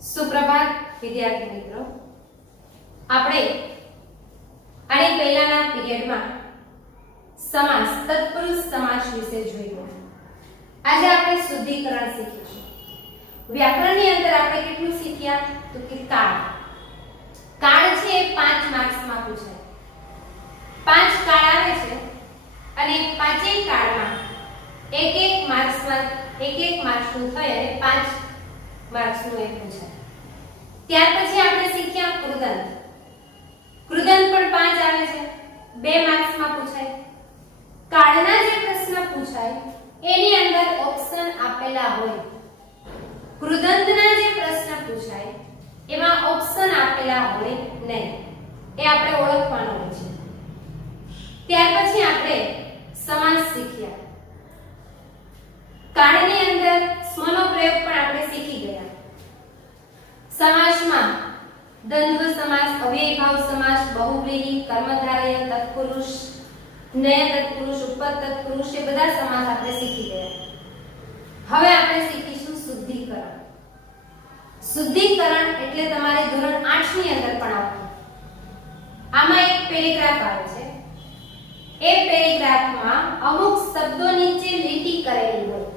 સુપ્રભાત વિદ્યાર્થી મિત્રો, આપણે આની પહેલાના પીરિયડમાં સમાસ તત્પુરુષ સમાસ વિશે જોયું. આજે આપણે શુદ્ધિકરણ શીખીશું. વ્યાકરણની અંદર આપણે કેટલું શીખ્યા તો કે કાળ. કાળ છે એ 5 માર્ક્સમાં પૂછાય. 5 કાળ આવે છે અને પાંચેય કાળમાં એક માર્ક્સનું થઈ અને 5 માર્ક્સનું એ પૂછાય. ત્યાર પછી આપણે શીખ્યા કૃદંત. કૃદંત પણ 5 આવે છે, 2 માર્ક્સમાં પૂછાય. કાળના જે પ્રશ્ન પૂછાય એની અંદર ઓપ્શન આપેલા હોય. કૃદંતના જે પ્રશ્ન પૂછાય એમાં ઓપ્શન આપેલા હોય નહીં, એ આપણે ઓળખવાનું હોય છે. ત્યાર પછી આપણે સમાસ શીખ્યા. કાળની અંદર સ્વનો પ્રયોગ પણ આપણે શીખી ગયા. સમાસમાં દ્વંદ્વ સમાસ, અવ્યયભાવ સમાસ, બહુવ્રીહી, કર્મધારય, તત્પુરુષ, નય તત્પુરુષ, ઉપપદ તત્પુરુષ, એ બધા સમાસ આપણે શીખી ગયા. હવે આપણે શીખીશું શુદ્ધિકરણ. શુદ્ધિકરણ એટલે તમારે ધોરણ 8 ની અંદર પણ આવતું. આમાં એક પેરેગ્રાફ આવે છે. એ પેરેગ્રાફમાં અમુક શબ્દો નીચે લીટી કરેલી હોય.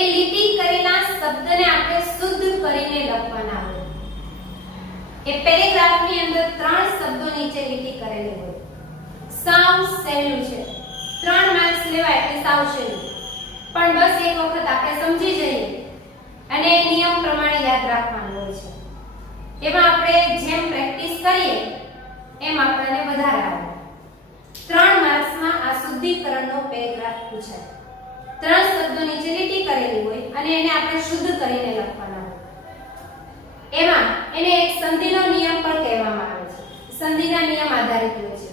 એ લીટી કરેલા શબ્દને આપણે શુદ્ધ કરીને લખવાના હોય. એ પેરેગ્રાફની અંદર 3 શબ્દો નીચે લીટી કરેલી હોય. સાવ સહેલું છે, 3 માર્ક્સ લેવાય એટલે સાવ સહેલું. પણ બસ એક વખત આપણે સમજી જઈએ અને નિયમ પ્રમાણે યાદ રાખવાનું હોય છે. એમાં આપણે જેમ પ્રેક્ટિસ કરીએ એમ આપણને વધારે આવે. 3 માર્ક્સમાં આ શુદ્ધિકરણનો પેરેગ્રાફ પૂછાય. 3 શબ્દો નીચે લીટી કરેલી હોય અને એને આપણે શુદ્ધ કરીને લખવાના હોય. એમાં એને એક સંધિનો નિયમ પણ કહેવામાં આવે છે. સંધિના નિયમ આધારિત હોય છે.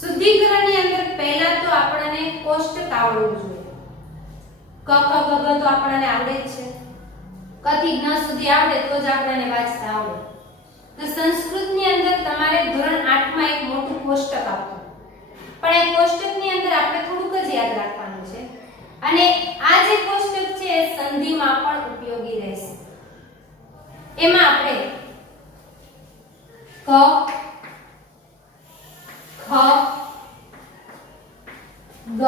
શુદ્ધિકરણની અંદર પહેલા તો આપણને કોષ્ટક આવડવું જોઈએ. ક ખ ગ ઘ તો આપણને આવડે જ છે. ક થી જ્ઞ સુધી આવડે તો જ આપણને વાંચતા આવડે. તો સંસ્કૃતની અંદર તમારે ધોરણ 8 માં એક મોટું કોષ્ટક આપતું. પણ એ કોષ્ટકની અંદર આપણે થોડુંક જ યાદ રાખવાનું છે અને આ જે કોષ્ટક છે એ સંધિમાં પણ ઉપયોગી રહેશે. એમાં આપણે ક, ખ, ગ,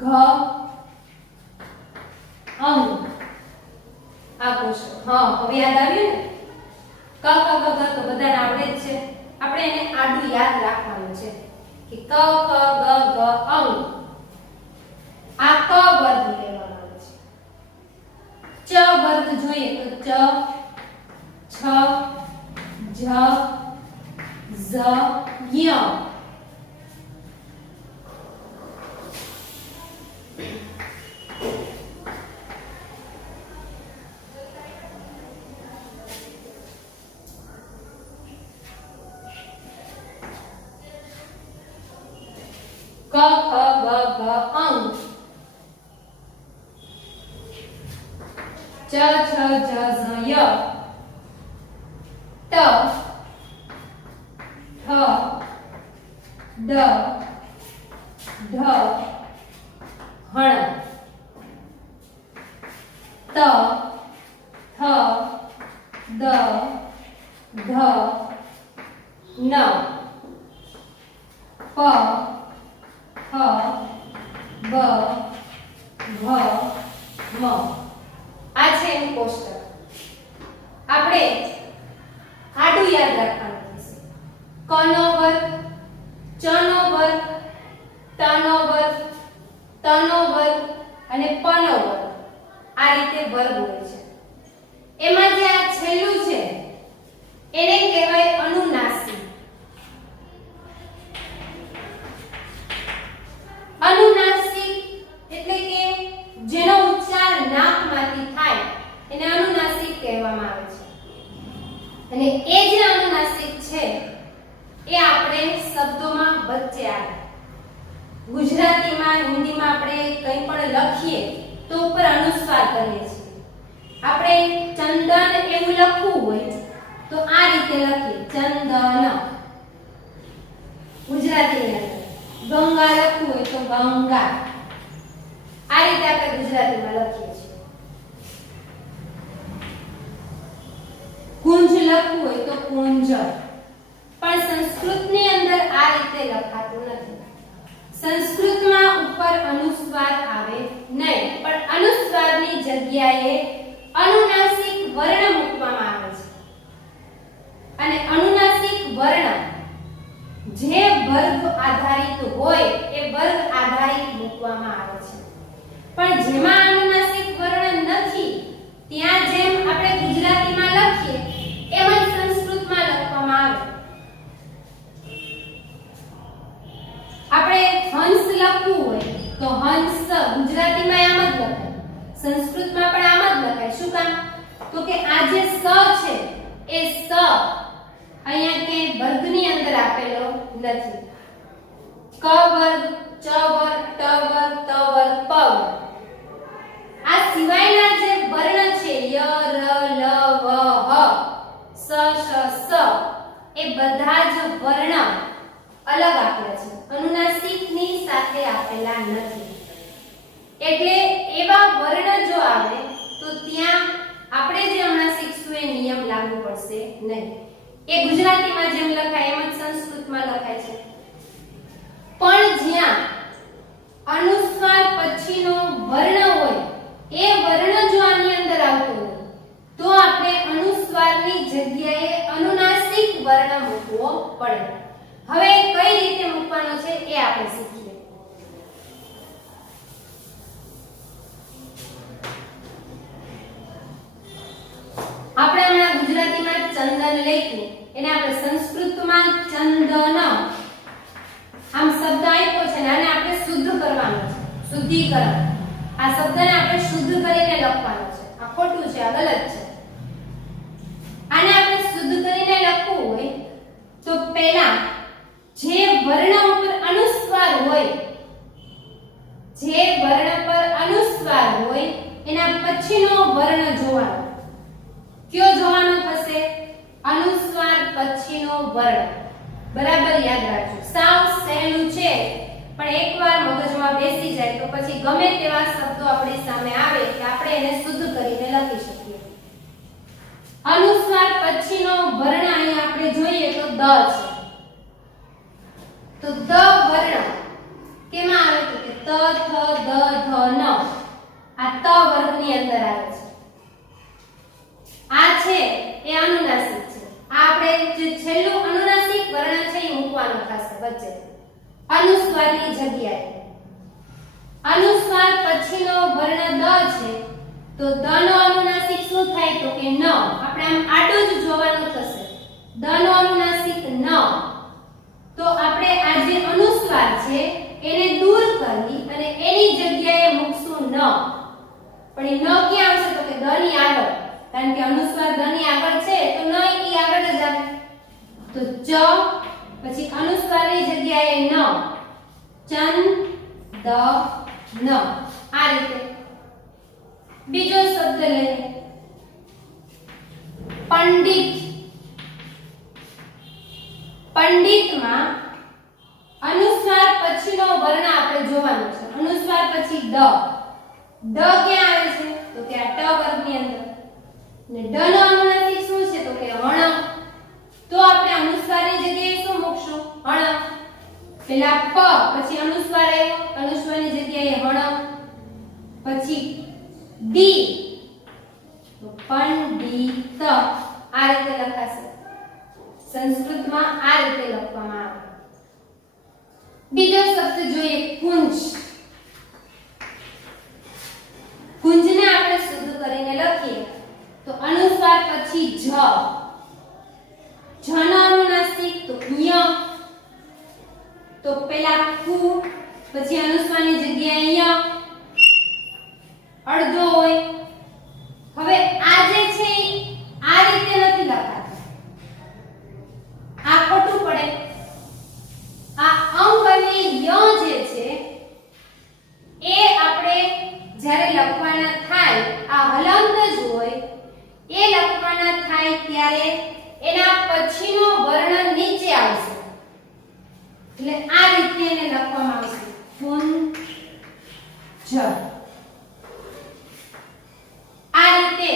ઘ, અંગ, આ કોષ્ટક. હવે યાદ આવ્યું ને? ક ખ ગ ઘ તો બધાને આવડે જ છે. આપણે એને આડું યાદ રાખવાનું છે કે ક ખ ગ ઘ અંગ. આ ક વર્ગ લેવાનો છે. ચ વર્ગ જોઈએ તો ચ, છ, જ, ઝ, ય. ક ખ ગ ઘ અંગ. ચ છ જ ઝ ય. ટ, ઠ, ડ, ઢ, હણ. ત, થ, દ, ધ, ન. પ, હ, બ, ભ, મ. આ છે એનું કોષ્ટક. આપણે આડું યાદ રાખવાનું છે. ક નો વર્ગ, ચ નો વર્ગ, ટ નો વર્ગ, ત નો વર્ગ અને પ નો વર્ગ. આ રીતે વર્ગ હોય છે. એમાં જે આ છેલ્લું છે એને કહેવાય અનુનાસિક. અનુનાસિક એટલે કે જેનો ઉચ્ચાર નાકમાંથી થાય એને અનુનાસિક કહેવામાં આવે છે. અને એ જે અનુનાસિક છે એ આપણે શબ્દોમાં વચ્ચે આવે. ગુજરાતીમાં, હિન્દીમાં આપણે કંઈ પણ લખીએ તો ઉપર અનુસ્વાર કરીએ છીએ. આપણે ચંદન એવું લખવું હોય તો આ રીતે લખીએ, ચંદન. ગુજરાતીની અંદર ગંગા લખવું હોય તો ગંગા. આ રીતે આપણે ગુજરાતીમાં લખીએ છીએ. લખવું હોય તો કુંજર, પણ સંસ્કૃતની અંદર આ રીતે લખાતું નથી. સંસ્કૃતમાં ઉપર અનુસ્વાર આવે નહીં, પણ અનુસ્વારની જગ્યાએ અનુનાસિક વર્ણ મૂકવામાં આવે છે. અને અનુનાસિક વર્ણ જે વર્ગ આધારિત હોય એ વર્ગ આધારિત મૂકવામાં આવે છે. પણ જેમાં અનુનાસિક વર્ણ નથી ત્યાં જેમ આપણે ગુજરાતીમાં લખીએ એમ જ સંસ્કૃતમાં લખવામાં આવે. આપણે હંસ લખવું હોય તો હંસ ગુજરાતીમાં આમ જ લખાય, સંસ્કૃતમાં પણ આમ જ લખાય. શું કામ? તો કે આ જે સ છે એ સ અહીંયા કે વર્ગની અંદર આપેલો નથી. ક વર્ગ, ચ વર્ગ, ટ વર્ગ, ત વર્ગ, પ વર્ગ આ સિવાયના જે વર્ણ છે ય, ર, લ, વ, હ, સ, શ, સ એ બધા જ વર્ણ અલગ આપેલા છે, અનુનાસિકની સાથે આપેલા નથી. એટલે એવા વર્ણ જો આવે તો ત્યાં આપણે જે હમણાં શીખશું એ નિયમ લાગુ પડશે નહીં. એ ગુજરાતીમાં જેમ લખાય એમ જ સંસ્કૃતમાં લખાય છે. પણ જ્યાં અનુસ્વાર પછીનો વર્ણ હોય એ વર્ણ જો આની અંદર આવતો હોય તો આપણે અનુસ્વારની જગ્યાએ અનુનાસિક વર્ણ મૂકવો પડે. હવે કઈ રીતે મૂકવાનો છે એ આપણે શીખીએ. આપણે હમણાં ગુજરાતીમાં ચંદન લખ્યું એને આપણે સંસ્કૃતમાં ચંદન આમ શબ્દ આપ્યો છે ને આને આપણે શુદ્ધ કરવાનો છે, શુદ્ધિકરણ. આ શબ્દને આપણે શુદ્ધ કરીને લખવાનો છે. આ ખોટું છે, આ ગલત છે. આને આપણે શુદ્ધ કરીને લખવું હોય તો પહેલા જે વર્ણ ઉપર અનુસ્વાર હોય, જે વર્ણ પર અનુસ્વાર હોય એના પછીનો વર્ણ જોવાનો. કયો જોવાનો થશે? અનુસ્વાર પછીનો વર્ણ. બરાબર યાદ રાખજો. સાવ સહેલું છે પણ એકવાર મગજમાં બેસી જાય તો પછી ગમે તેવા શબ્દો આપણી સામે આવે કે આપણે એને શુદ્ધ કરીને લખી શકીએ. અનુસ્વાર પછીનો વર્ણ અહીં આપણે જોઈએ તો દ છે. તો દ વર્ણ કેમાં આવે તો કે ત, થ, દ, ધ, ન આ ત વર્ગની અંદર આવે છે. આ છે એ અનુનાસિક છે. આ આપણે જે છેલ્લું અનુનાસિક વર્ણ છે એ મૂકવાનો થશે વચ્ચે અનુસ્વારની જગ્યાએ. અનુસ્વાર પછીનો વર્ણ દ છે તો દ નો અનુનાસિક શું થાય તો કે ન. આપણે આમ આડો જ જોવાનું થશે. દ નો અનુનાસિક ન. તો આપણે આ જે અનુસ્વાર છે એને દૂર કરી અને એની જગ્યાએ મૂકશું ન. પણ એ ન ક્યાં આવશે તો કે દ ની આગળ, કારણ કે અનુસ્વાર દ ની આગળ છે તો ન ઈ આગળ જ આવે. તો ચ પછી અનુસ્વારની જગ્યાએ ન, ચન દ ન. આ રીતે બીજો શબ્દ લઈએ પંડિત. પંડિતમાં અનુસ્વાર પછીનો વર્ણ આપણે જોવાનો છે. અનુસ્વાર પછી દ. દ ક્યાં આવે છે તો કે આ ટ વર્ગની અંદર. ને ડ નો અનુનાસિક શું છે તો કે હણ. તો આપણે અનુસ્વારની જગ્યાએ શું મૂકશું? હણ. પહેલા પ પછી અનુસ્વાર આવ્યો, અનુસ્વારની જગ્યાએ હણ. પછી ડી તો પંડિત. આ રીતે લખાશે. સંસ્કૃતમાં આ રીતે લખવામાં આવે. બીજો શબ્દ જોઈએ કુંજ. કુંજને આપણે શુદ્ધ કરીને લખીએ તો અનુસ્વાર પછી જ. જ નો અનુનાસિક તો ય. તો પહેલા કુ પછી અનુસ્વારની જગ્યાએ ય અડધો હોય. હવે આ જે છે આ રીતે નથી લખાતું. આ ખોટું પડે. આ અંગ અને ય જે છે એ આપણે જ્યારે લખવાના થાય આ હલંત જ હોય એ લખવાના થાય ત્યારે એના પછીનો વર્ણ નીચે આવશે. એટલે આ રીતે એને લખવામાં આવશે કુંજ. આ રીતે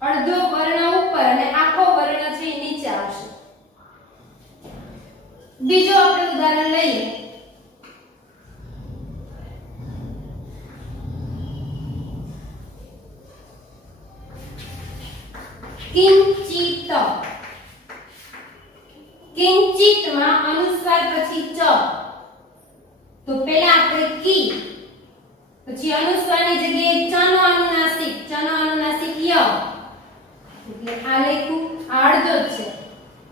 અડધો વર્ણ ઉપર અને આખો વર્ણ કિંચિત કિંચિત માં અનુસ્વાર પછી ચ તો પહેલા આપણે કી પછી અનુસ્વારની જગ્યાએ ચ નો અનુનાસિક ય એટલે આ લખ્યું આ અડધો જ છે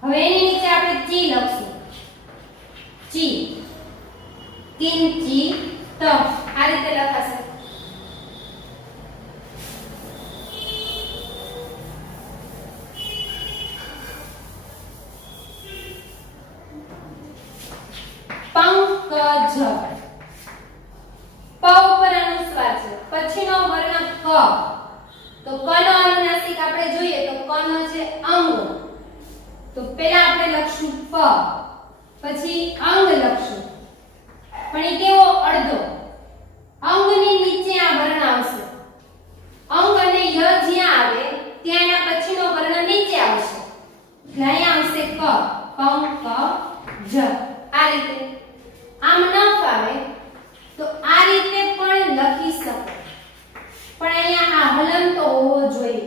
હવે એની નીચે આપણે ચી લખશું ચી કિંચિત આ રીતે લખાશે પંકજ પ ઉપર અનુસ્વાર છે પછીનો વર્ણ ક તો ક નો અનુનાસિક આપણે જોઈએ તો ક નો છે અંગ તો પહેલા આપણે લખશું પ પછી અંગ લખશું પણ એ કેવો અડધો અંગની નીચે આ વર્ણ આવશે અંગ અને ય જ્યાં આવે ત્યાં એના પછીનો વર્ણ નીચે આવશે એટલે અહીંયા આવશે ક પંકજ આ રીતે આમ ન ફાવે તો આ રીતે પણ લખી શકો પણ અહીંયા આ હલંત તો હોવો જોઈએ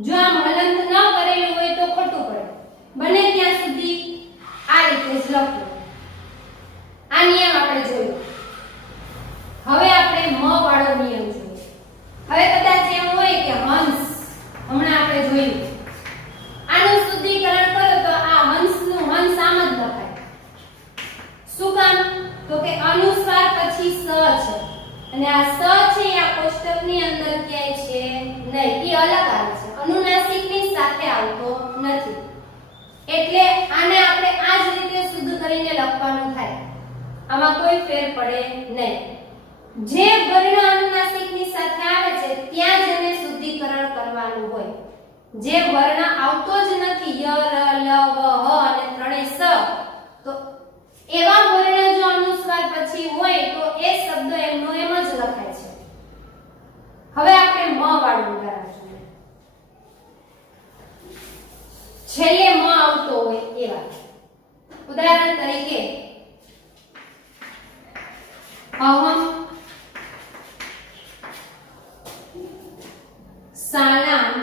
જો આમ હલંત ન કરેલું હોય તો ખોટું પડે બને ત્યાં સુધી આ રીતે જ લખો આ નિયમ આપણે જોયો હવે આપણે મ વાળો નિયમ જોઈએ હવે કદાચ એમ હોય કે હંસ હમણાં આપણે જોયું આનું શુદ્ધિકરણ કરો તો આ હંસનું હંસ આમ જ લખાય શું કામ તો કે અનુસ્વાર પછી સ છે અને આ સ છે આ કોષ્ટકની અંદર ક્યાંય છે નહીં એ અલગ આવે છે અનુનાસિકની સાથે આવતો નથી એટલે આને આપણે આ જ રીતે શુદ્ધ કરીને લખવાનું થાય આમાં કોઈ ફેર પડે નહીં જે વર્ણ અનુનાસિકની સાથે આવે છે ત્યાં જ એને શુદ્ધિકરણ કરવાનું હોય જે વર્ણ આવતો જ નથી ય ર લ વ હ અને ત્રણે સ તો એવા વર્ણ જો અનુસ્વાર પછી હોય તો એ શબ્દ એમનો એમ જ લખાય છે હવે આપણે મ વાળું ઉદાહરણ જોઈએ છેલ્લે મ આવતો હોય એવા ઉદાહરણ તરીકે અહમ શાળામ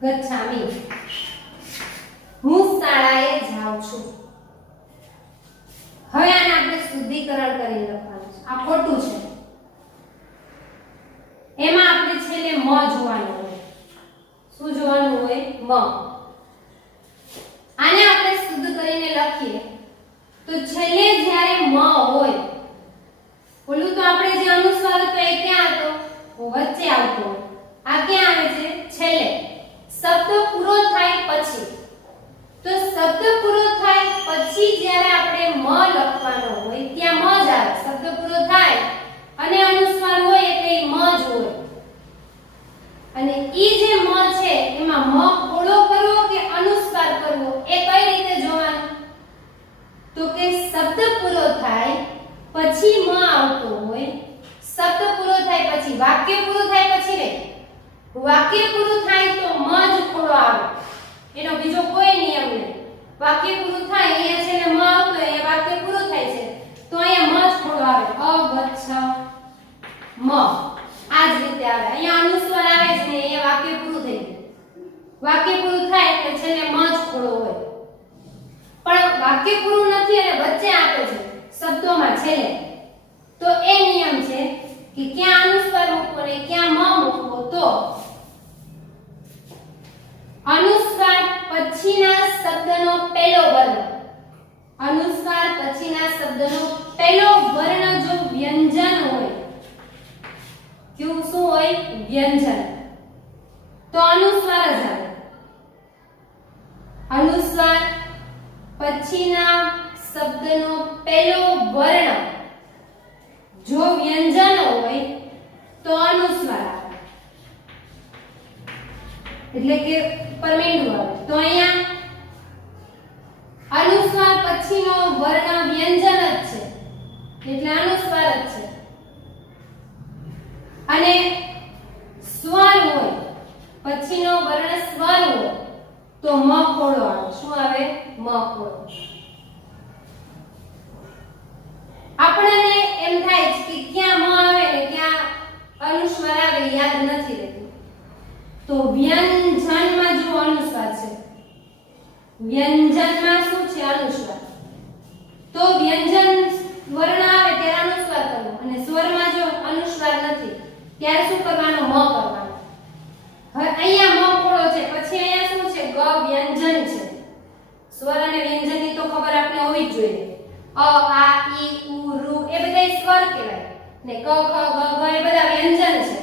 ગચ્છામિ હું શાળાએ જાઉં છું હવે આને આપણે શુદ્ધિકરણ કરી લખવાનું છે આ ખોટું છે એમાં આપણે છેલ્લે મ જોવાનું હોય શું જોવાનું હોય મ આને આપણે શુદ્ધ કરીને લખીએ તો છેલ્લે જ્યારે મ હોય ઓલું તો આપણે જે અનુસ્વાર હતો એ ક્યાં હતો વચ્ચે આવતો હોય આ ક્યાં આવે છે છેલ્લે શબ્દ પૂરો થાય પછી તો શબ્દ પૂરો થાય પછી જ્યારે આપણે મ લખવાનો હોય ત્યાં મ જ આવે શબ્દ પૂરો થાય અને અનુસ્વાર હોય એટલે મ જ હોય અને ઈ જે મ છે એમાં મ ખોડો કરવો કે અનુસ્વાર કરવો એ કઈ રીતે જોવાનું તો કે શબ્દ પૂરો થાય પછી મ આવતો હોય શબ્દ પૂરો થાય પછી વાક્ય પૂરું થાય પછી રે વાક્ય પૂરું થાય તો મ જ ખોડો આવે એનો બીજો કોઈ નિયમ નહીં વાક્ય પૂરું થાય અહીંયા છે ને મ આવતો એ વાક્ય પૂરું થાય છે તો અહીંયા મ જ ખોડો આવે અગચ્છ મ આ જ રીતે આવે અહીંયા અનુસ્વાર આવે છે ને એ વાક્ય પૂરું થઈ ગયું વાક્ય પૂરું થાય એટલે છેલ્લે મ જ ખોડો હોય પણ વાક્ય પૂરું નથી અને વચ્ચે આપે છે શબ્દોમાં છેલ્લે તો એ નિયમ છે કે ક્યાં અનુસ્વાર મૂકવો ને ક્યાં મ મૂકવો તો અનુસ્વાર પછીના શબ્દનો પહેલો વર્ણ અનુસ્વાર પછીના શબ્દનો પહેલો વર્ણ જો વ્યંજન હોય ક્યું શું હોય વ્યંજન તો અનુસ્વાર જ આવે અનુસ્વાર પછીના શબ્દનો પહેલો વર્ણ જો વ્યંજન હોય તો અનુસ્વાર આવે એટલે કે પરમેંડું આવે તો અહીંયા અનુસ્વાર પછીનો વર્ણ વ્યંજન જ છે એટલે અનુસ્વાર જ છે અને સ્વર હોય પછીનો વર્ણ સ્વર હોય તો મ ખોડો આવે શું આવે મ ખોડો આપણને એમ થાય કે ક્યાં મ આવે ને ક્યાં અનુસ્વાર આવે એ વ્યંજનમાં જો અનુસ્વાર છે, વ્યંજનમાં શું છે? અનુસ્વાર. તો વ્યંજન વર્ણ આવે ત્યારે અનુસ્વાર કરવો, અને સ્વરમાં જો અનુસ્વાર નથી ત્યારે શું કરવાનો? મ કરવાનો. હવે અહીંયા મ ખોડો છે, પછી અહીંયા શું છે? ગ વ્યંજન છે. સ્વર અને વ્યંજનની તો ખબર આપણે હોવી જ જોઈએ. અ આ ઈ ઉ ઋ એ બધા સ્વર કહેવાય, ને ક ખ ગ ઘ એ બધા વ્યંજન છે.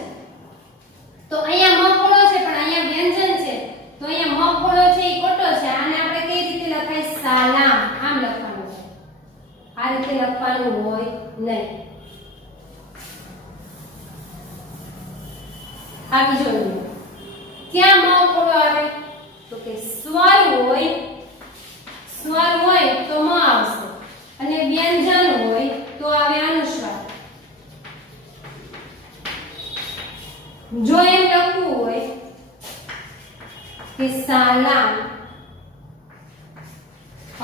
તો અહીંયા મ ખોડો છે પણ અહીંયા વ્યંજન છે, તો અહીંયા મ ખોડો છે એ ખોટો છે. આને આપણે કઈ રીતે લખાય? સાલામ. આમ લખવાનું છે, આ રીતે લખવાનું હોય નહીં. આ બીજો નિયમ. ક્યાં મ ખોડો આવે? તો કે સ્વર હોય, સ્વર હોય તો મ આવશે, અને વ્યંજન હોય તો આવે અનુસ્વાર. જો એમ લખવું હોય કે સાલામ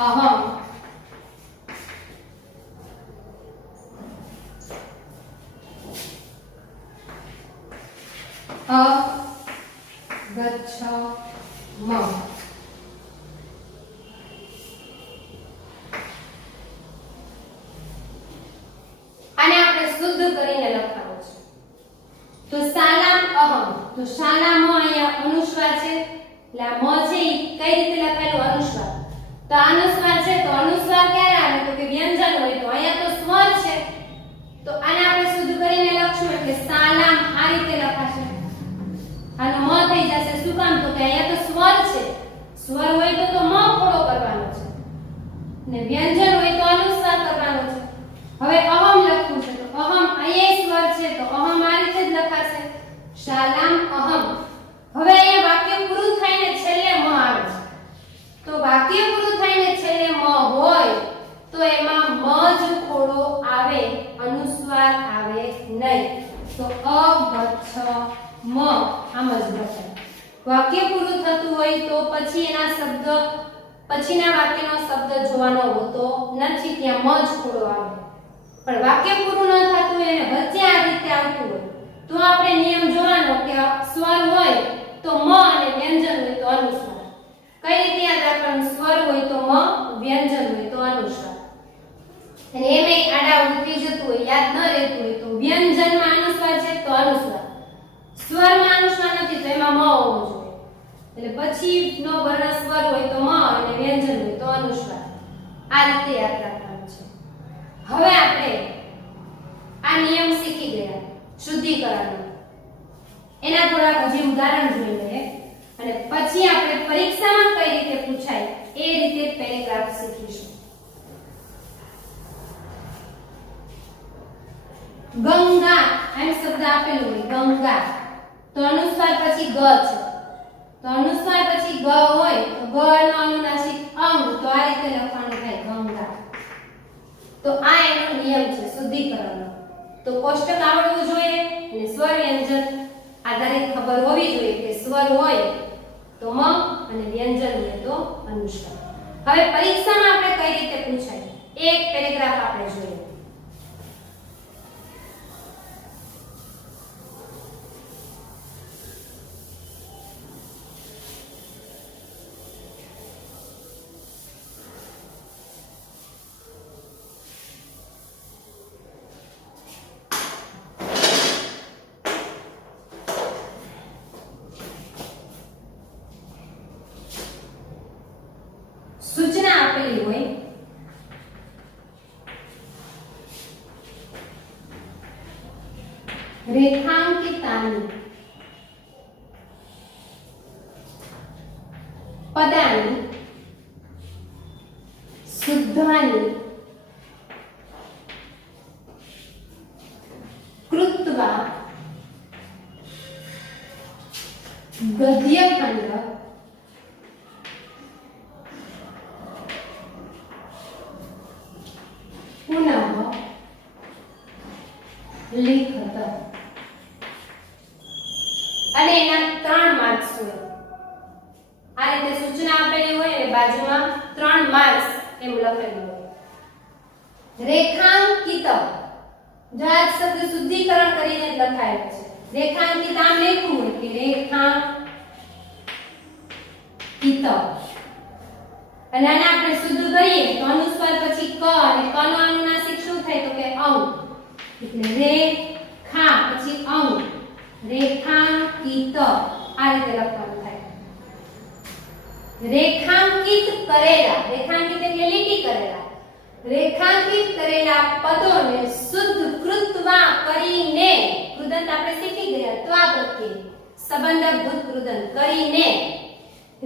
અહમ ગચ્છમ, આને આપણે શુદ્ધ કરીને લખવાનું છે. તો સાલામ અહમ, તો સાલામ અહીંયા અનુસ્વાર છે, એટલે આ મ છે ઈ કઈ રીતે લખાયેલું? અનુસ્વાર. તો અનુસ્વાર છે, તો અનુસ્વાર ક્યારે આવે? તો કે વ્યંજન હોય, તો અહીંયા તો સ્વર છે, તો આને આપણે શુદ્ધ કરીને લખશું એટલે સાલામ આ રીતે લખાશે. આનો મ થઈ જશે. શું કામ? તો કે અહીંયા તો સ્વર છે, સ્વર હોય તો મ ખોડો કરવાનો છે, ને વ્યંજન હોય તો અનુસ્વાર કરવાનો છે. હવે અહમ લખવું છે, તો અહમ અહીંયા સ્વર છે, તો અહમ આ રીતે જ લખાશે, સાલામ અહમ. હવે અહીંયા વાક્ય પૂરું થઈને છેલ્લે મ આવે છે, તો વાક્ય પૂરું થઈને છેલ્લે મ હોય તો એમાં મ જ ખોડો આવે, અનુસ્વાર આવે નહીં. તો અગચ્છમ આમ જ લખાય. વાક્ય પૂરું થતું હોય તો પછી એના શબ્દ, પછીના વાક્યનો શબ્દ જોવાનો હોતો નથી, ત્યાં મ જ ખોડો આવે. પણ વાક્ય પૂરું ન થતું હોય અને વચ્ચે આ રીતે આવતું હોય તો આપણે નિયમ જોવાનો કે સ્વર હોય તો મ અને વ્યંજન હોય તો અનુસ્વાર. કઈ રીતે યાદ રાખવાનું? સ્વર હોય તો મ, વ્યંજન હોય તો અનુસ્વાર. અને એમાં આડાઅવળું થઈ જતું હોય, યાદ ન રહેતું હોય તો વ્યંજનમાં અનુસ્વાર છે તો અનુસ્વાર, સ્વરમાં અનુસ્વાર નથી તો એમાં મ હોવો જોઈએ. એટલે પછીનો વર્ણ સ્વર હોય તો મ અને વ્યંજન હોય તો અનુસ્વાર. આ રીતે યાદ રાખવાનું છે. હવે આપણે આ નિયમ શીખી ગયા શુદ્ધિકરણનો. એના થોડાક હજી ઉદાહરણ જોઈ લઈએ અને પછી આપણે પરીક્ષામાં કઈ રીતે પૂછાય એ રીતે પેરેગ્રાફ શીખીશું. ગંગા એમ શબ્દ આપેલો હોય, ગંગા, તો અનુસ્વાર પછી ગ છે, તો અનુસ્વાર પછી ગ હોય તો ગ નો અનુનાસિક અંગ, તો આ રીતે લખવાનું થાય ગંગા. તો આ એનો નિયમ છે શુદ્ધિકરણનો. તો કોષ્ટક આવડવું જોઈએ અને સ્વર વ્યંજન આધારિત ખબર હોવી જોઈએ કે સ્વર હોય તો મ અને વ્યંજન હોય તો અનુસ્વાર. હવે પરીક્ષામાં આપણે કઈ રીતે પૂછાય એક પેરેગ્રાફ આપણે જોઈએ. સૂચના આપેલી હોય રેખાંકિતાની પદાની શુદ્ધાની કૃત્વા ગદ્યખંડ પુનઃ લિખત. અને એના 3 માર્ક્સ હોય. આ રીતે સૂચના આપેલી હોય અને બાજુમાં 3 માર્ક્સ એમ લખેલું હોય. રેખાંકિત, જો આ શબ્દ શુદ્ધિકરણ કરીને લખાયેલો છે. રેખાંકિત આમ લખ્યું હોય કે રેખાંકિત, કિત. અને આને આપણે શુદ્ધ કરીએ તો અનુસ્વાર પછી ક અને ક નો અનુનાસિક શું થાય તો કે ઔ. એટલે રેખા પછી ઔ, રેખાંકિત આ રીતે લખવાનું થાય. રેખાંકિત કરેલા, રેખાંકિત એટલે લીટી કરેલા, રેખાંકિત કરેલા પદોને શુદ્ધ કૃત્વા કરીને, કૃદંત આપણે શીખી ગયા ત્વા પ્રત્યે સંબંધક ભૂત કૃદંત કરીને,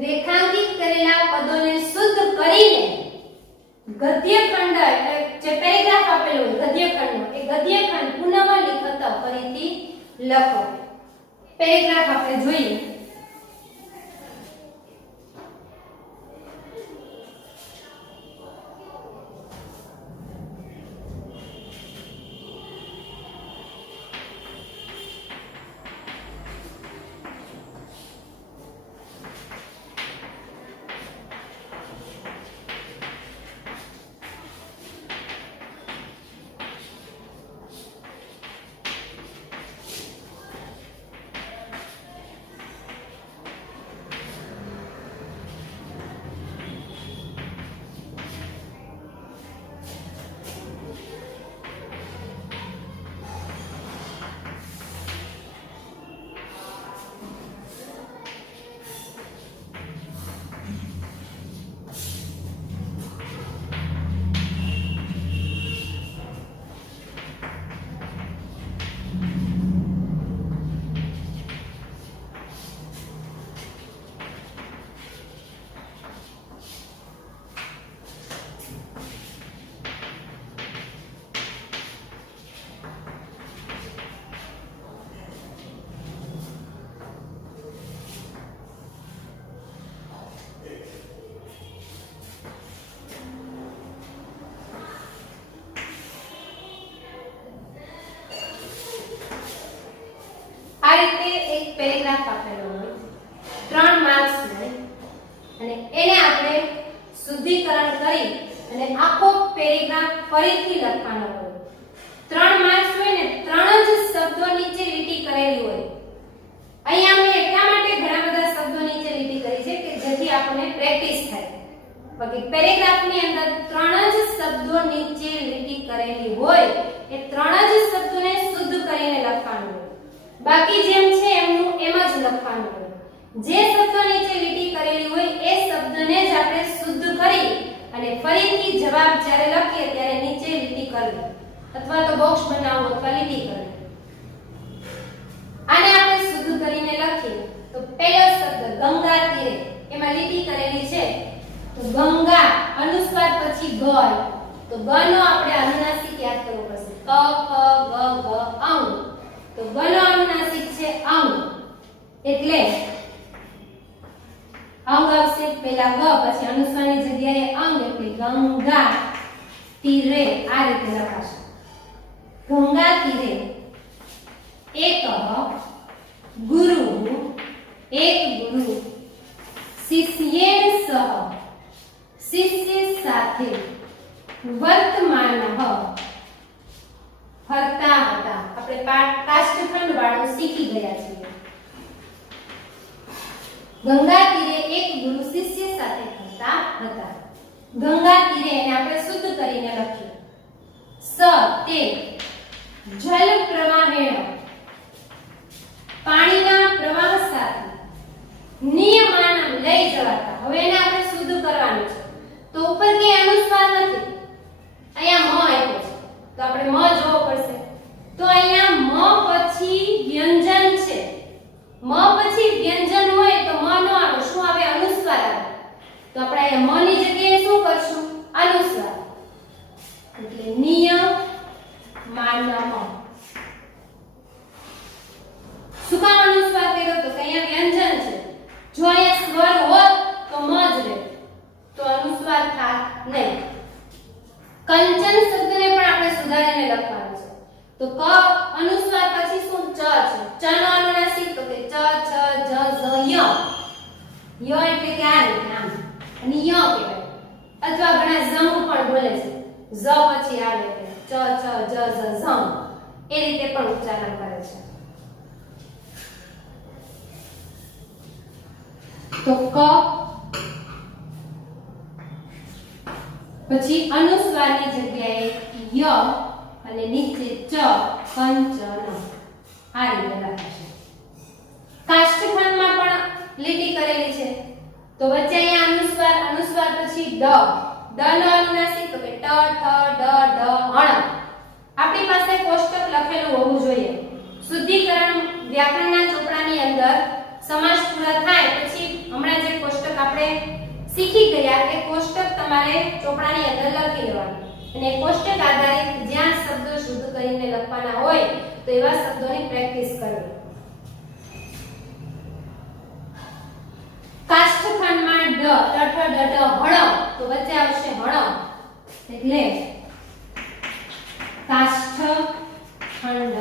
રેખાંકિત કરેલા પદોને શુદ્ધ કરીને ગદ્યખંડ એટલે જે પેરેગ્રાફ આપેલો હોય ગદ્યખંડનો એ ગદ્યખંડ પુનઃ લિખત ફરીથી લખો. પેરેગ્રાફ આપણે જોઈએ. આ રીતે એક પેરેગ્રાફ આપેલો હોય 3 માર્ક્સ લે અને એને આપણે શુદ્ધિકરણ કરી અને આખો પેરેગ્રાફ ફરીથી લખવાનો હોય. 3 માર્ક્સ હોય ને 3 જ શબ્દો નીચે લીટી કરેલી હોય. અહીંયા મેં એટલા માટે ઘણા બધા શબ્દો નીચે લીટી કરી છે કે જેથી આપણને પ્રેક્ટિસ થાય. બાકી પેરેગ્રાફની અંદર 3 જ શબ્દો નીચે લીટી કરેલી હોય એ 3 જ શબ્દોને શુદ્ધ કરીને લખવાનું હોય. બાકી જેમ છે એમનું એમ જ લખવાનું હોય. જે શબ્દો નીચે લીટી કરેલી હોય એ શબ્દને જ આપણે શુદ્ધ કરી અને ફરીથી જવાબ જ્યારે લખીએ ત્યારે નીચે લીટી કરવી અથવા તો બોક્સ બનાવવું અથવા લીટી કરવી. આને આપણે શુદ્ધ કરીને લખીએ તો પહેલો શબ્દ ગંગા તીરે એમાં લીટી કરેલી છે તો ગંગા અનુસ્વાર પછી ગ તો ગ નો આપણે અનુનાસિક યાદ કરવો પડશે. ક ખ ગ ઘ ઔ તો ગ નો અનુનાસિક છે ઔ એટલે અંગ આવશે પહેલા ગ પછી અનુસ્વારની જગ્યાએ અંગ એટલે ગંગા તીરે આ રીતે લખાશે. ગંગા તીરે એક ગુરુ શિષ્યેન સહ શિષ્ય સાથે વર્તમાન ફરતા હતા. આપણે કાષ્ઠખંડ વાળું શીખી ગયા છીએ. ગંગા તીરે એક ગુરુ શિષ્ય સાથે ફરતા હતા. ગંગા તીરે એને આપણે શુદ્ધ કરીને લખ્યું. સ તે જલ પ્રવાહેણ પાણીના પ્રવાહ સાથે નિયમાન લઈ જવાતા. હવે એને આપણે શુદ્ધ કરવાનું છે તો ઉપર કે અનુસ્વાર નથી, અહીંયા મ આપ્યો છે તો આપણે મ જોવો પડશે. તો અહીંયા મ પછી વ્યંજન છે. મ પછી વ્યંજન હોય તો મ નો આવે, શું આવે? અનુસ્વાર આવે. તો આપણે અહીંયા મ ની જગ્યાએ શું કરશું? અનુસ્વાર. એટલે નિયમાનમ. શું કામ અનુસ્વાર કર્યો? તો અહીંયા વ્યંજન છે. જો અહીંયા સ્વર હોત તો મ જ રહે તો અનુસ્વાર થાત નહીં. કંચન શબ્દને પણ આપણે સુધારીને લખવાનું છે. તો ક અનુસ્વાર પછી શું? ચ છે. ચ નો અનુનાસિક તો કે ચ છ જ ઝ ય. ય એટલે કે આ રીતે આમ અને ય કહેવાય. અથવા ઘણા ઝમ પણ બોલે છે. ઝ પછી આવે એટલે ચ છ જ ઝ ઝમ એ રીતે પણ ઉચ્ચારણ કરે છે. તો ક પછી અનુસ્વારની જગ્યાએ ય અને નીચે ચ કંચન આ રીતે લખાશે. કાષ્ઠખંડમાં પણ લીટી કરેલી છે તો વચ્ચે અહીંયા અનુસ્વાર, અનુસ્વાર પછી ડ, ડ નો અનુનાસિક તો કે ટ ઠ ડ ઢ હણ. આપણી પાસે કોષ્ટક લખેલું હોવું જોઈએ. શુદ્ધિકરણ વ્યાકરણના ચોપડાની અંદર સમાસ પૂરા થાય પછી હમણાં જે કોષ્ટક આપણે શીખી ગયા એ કોષ્ટક તમારે ચોપડાની અંદર લખી લેવાનું અને કોષ્ટક આધારિત જ્યાં શબ્દો શુદ્ધ કરીને લખવાના હોય તો એવા શબ્દોની પ્રેક્ટિસ કરવી. કાષ્ઠખંડમાં ડ ટ ઠ ડ ઢ હણ તો વચ્ચે આવશે હણ એટલે કાષ્ઠખંડ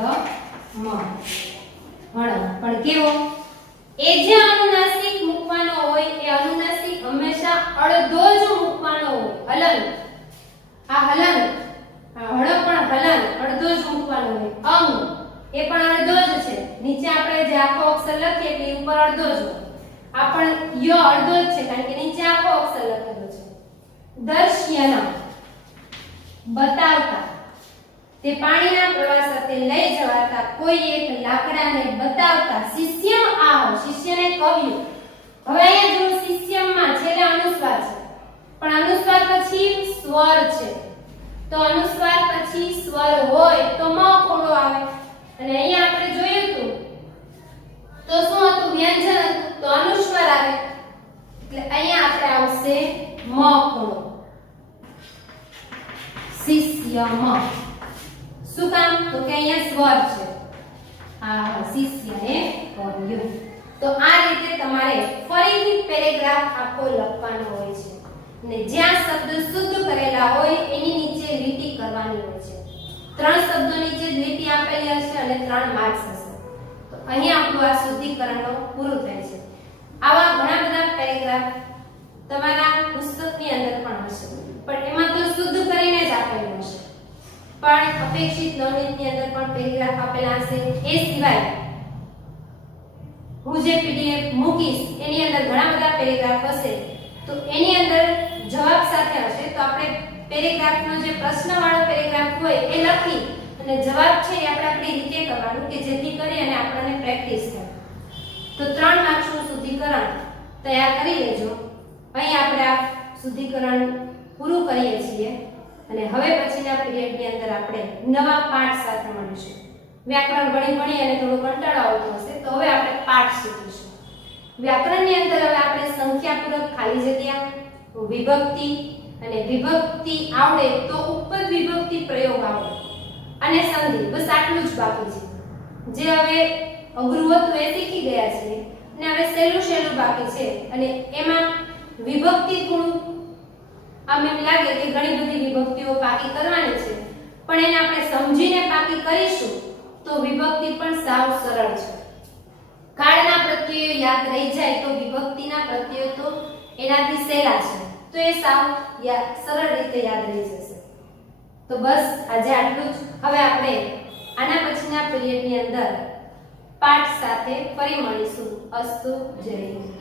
મ હણ. પણ કેવો? એ જે અનુનાસિક મૂકવાનો હોય એ અનુનાસિક હંમેશા અડધો જ મૂકવાનો હોય. હલન, આ હલન, આ હળ પણ હલન અડધો જ મૂકવાનો હોય. અંગ એ પણ અડધો જ છે. નીચે આપણે જે આખો અક્ષર લખીએ એટલે ઉપર અડધો જ હોય. આ પણ ય અડધો જ છે કારણ કે નીચે આખો અક્ષર લખેલો છે. દર્શ્યના બતાવતા, તે પાણીના પ્રવાહ સાથે લઈ જવાતા કોઈ એક લાકડાને બતાવતા શિષ્યમ આહ, શિષ્યને કહ્યું. હવે અહીંયા જો શિષ્યમમાં છેલ્લે અનુસ્વાર છે પણ અનુસ્વાર પછી સ્વર છે તો અનુસ્વાર પછી સ્વર હોય તો મ ખોડો આવે અને અહીંયા આપણે જોયું હતું તો શું હતું? વ્યંજન હતું તો અનુસ્વાર આવે એટલે અહીંયા આપણે આવશે મ ખોડો. શિષ્યમ. શું કામ? તો કે અહીંયા સ્વર છે. આ શિષ્યને કહ્યું. તો આ રીતે તમારે ફરીથી પેરેગ્રાફ આખો લખવાનો હોય છે અને જ્યાં શબ્દ શુદ્ધ કરેલા હોય એની નીચે લીટી કરવાની હોય છે. 3 શબ્દો નીચે લીટી આપેલી હશે અને 3 માર્ક્સ હશે. તો અહીં આપણું આ શુદ્ધિકરણનો પૂરું થાય છે. આવા ઘણા બધા પેરેગ્રાફ તમારા પુસ્તકની અંદર પણ હશે પણ એમાં તો શુદ્ધ કરીને જ આપેલું હશે પણ અપેક્ષિત નવનીતની અંદર પણ પેરેગ્રાફ આપેલા હશે. એ સિવાય હું જે પીડીએફ મૂકીશ એની અંદર ઘણા બધા પેરેગ્રાફ હશે તો એની અંદર જવાબ સાથે હશે તો આપણે પેરેગ્રાફનો જે પ્રશ્નવાળો પેરેગ્રાફ હોય એ લખી અને જવાબ છે એ આપણે આપણી રીતે કરવાનું કે જેથી કરી અને આપણને પ્રેક્ટિસ થાય. તો 3 માર્ક્સનું શુદ્ધિકરણ તૈયાર કરી લેજો. અહીં આપણે આ શુદ્ધિકરણ પૂરું કરીએ છીએ અને હવે પછીના પીરિયડની અંદર આપણે નવા પાઠ સાથે મળીશું. વ્યાકરણ ભણી અને થોડો કંટાળો આવતો હશે તો હવે આપણે પાઠ શીખીશું. વ્યાકરણની અંદર હવે આપણે સંખ્યાપૂર્વક ખાલી જગ્યા, વિભક્તિ અને વિભક્તિ આવડે તો ઉપપદ વિભક્તિ પ્રયોગ આવડે અને સંધિ, બસ આટલું જ બાકી છે. જે હવે અઘરું હતું એ શીખી ગયા છીએ અને હવે સહેલું બાકી છે અને એમાં વિભક્તિ થોડું આમ એમ લાગે કે ઘણી બધી વિભક્તિઓ પાકી કરવાની છે પણ એને આપણે સમજીને પાકી કરીશું તો વિભક્તિ પણ સાવ સરળ છે. કાળના પ્રત્યયો યાદ રહી જાય તો વિભક્તિના પ્રત્યયો તો એનાથી સહેલા છે તો એ સાવ સરળ રીતે યાદ રહી જશે. તો બસ આજે આટલું જ. હવે આપણે આના પછીના પીરિયડની અંદર પાઠ સાથે ફરી મળીશું. અસ્તુ. જય હિન્દ.